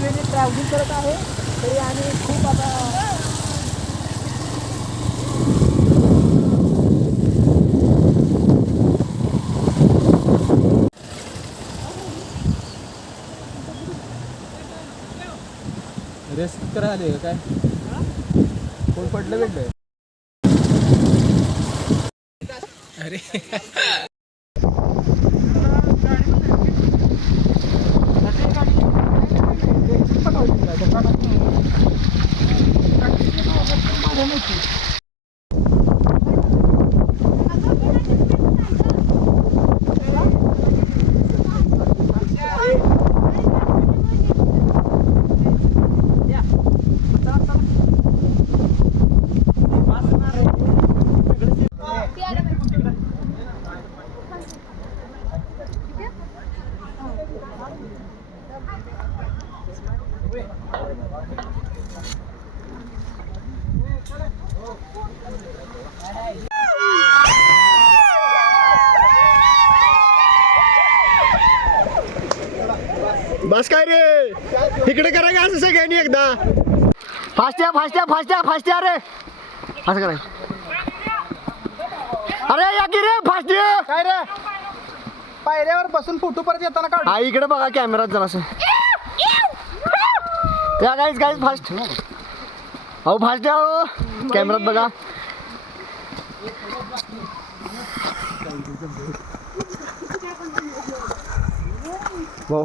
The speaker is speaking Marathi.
वेने ट्रॅव्हलिंग करत आहे तरी आम्ही खूप आता रेस्ट करायला आले काय कोण पडलं भेटलं अरे बस काय रे इकडे करा का असं सगळ्यांनी एकदा फास्ट्या फास्ट्या फास्ट्या फास्ट्या रे असं करायचं अरे या की रे फास्ट्या काय रे पायऱ्यावर बसून फोटो परत येताना काढ हा इकडे बघा कॅमेरात जरा असं त्या गाईज गाईज फास्ट अहो फास्ट द्या कॅमेरात बघा भाऊ